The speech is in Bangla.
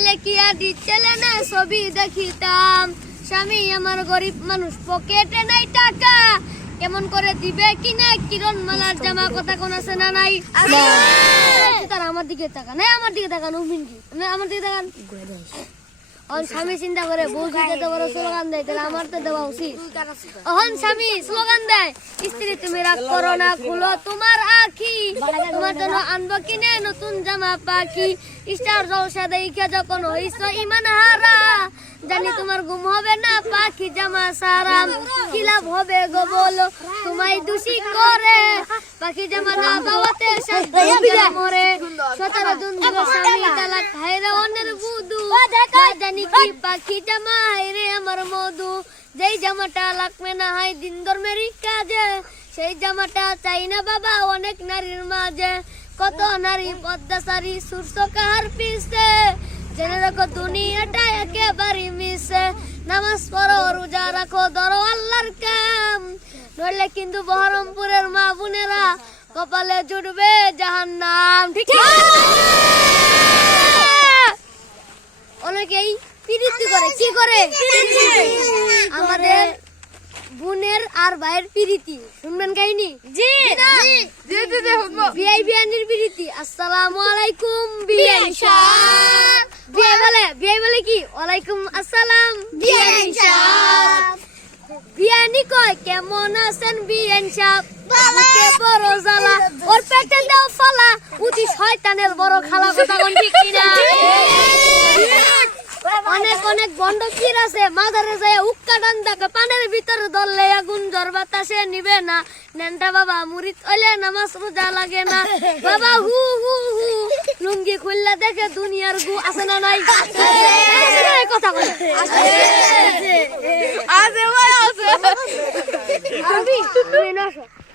চাইলে কি আর দিচ্ছিলে না ছবি দেখিতাম। স্বামী আমার গরিব মানুষ পকেটে নাই টাকা। কেমন করে দিবে কিনা কিরণ মালার জামা কথা কোন আছে না নাই? তার আমার দিকে তাকান নাই আমার দিকে তাকান কি আমার দিকে তাকান। অন স্বামী চিন্তা করে, বউ যদি এত স্লোগান দেয়, তাহলে আমার তো দেওয়া উচিত। অহন স্বামী, স্লোগান দেয়, স্ত্রী, তুমি রাগ করো না, খুলো তোমার আখি। তোমার জন্য আনব কিনে নতুন জামা পাখি। স্টার জলসা দেখে যখন হইছ ইমান হারা। জানি তোমার ঘুম হবে না পাখি জামা সারাম কি লাভ হবে গো বলো, তোমায় দোষী করে। পাখি জামা না শান্তি মরে। সতেরো জন পাখি জামা হাইরে আমার মধু যেই জামাটা লাগবে না হয় দিন ধর্মের কাজে সেই জামাটা চাই না বাবা অনেক নারীর মাঝে কত নারী পদ্মা সারি সুরস কাহার পিছে জেনে রাখো দুনিয়াটা একেবারে মিশে নামাজ পড়ো রোজা রাখো ধরো আল্লাহর কাম নইলে কিন্তু বহরমপুরের মা বোনেরা কপালে জুটবে জাহান্নাম ঠিক পিরিতি করে। কি করে? আমাদের বোনের আর ভাইয়ের পিরিতি। শুনবেন কাহিনী? জি। বিআই বিয়ানির পিরিতি। আসসালামু আলাইকুম বিআই সাহেব বিআই বলে বিআই বলে কি? ওয়ালাইকুম আসসালাম বিআই সাহেব বিয়ানি কয় কেমন আছেন বিয়ান সাহেব বুকে বড় জ্বালা। ওর পেটে দাও ফালা। শয়তানের বড় খালা। কথা ঠিক কিনা? অনেক বন্ড পীর আছে মাদারে যায় উক্কা ডান্দাকে পানের ভিতরে দললে আগুন জ্বর বাতাসে নিবে না। নেনটা বাবা মুরিদ ওলে নামাজ রোজা লাগে না। বাবা হু হু হু। লুঙ্গি খুললে দেখে দুনিয়ার গু আছে না নাই? কথা বলে? আছে। ভাই আছে। আসো।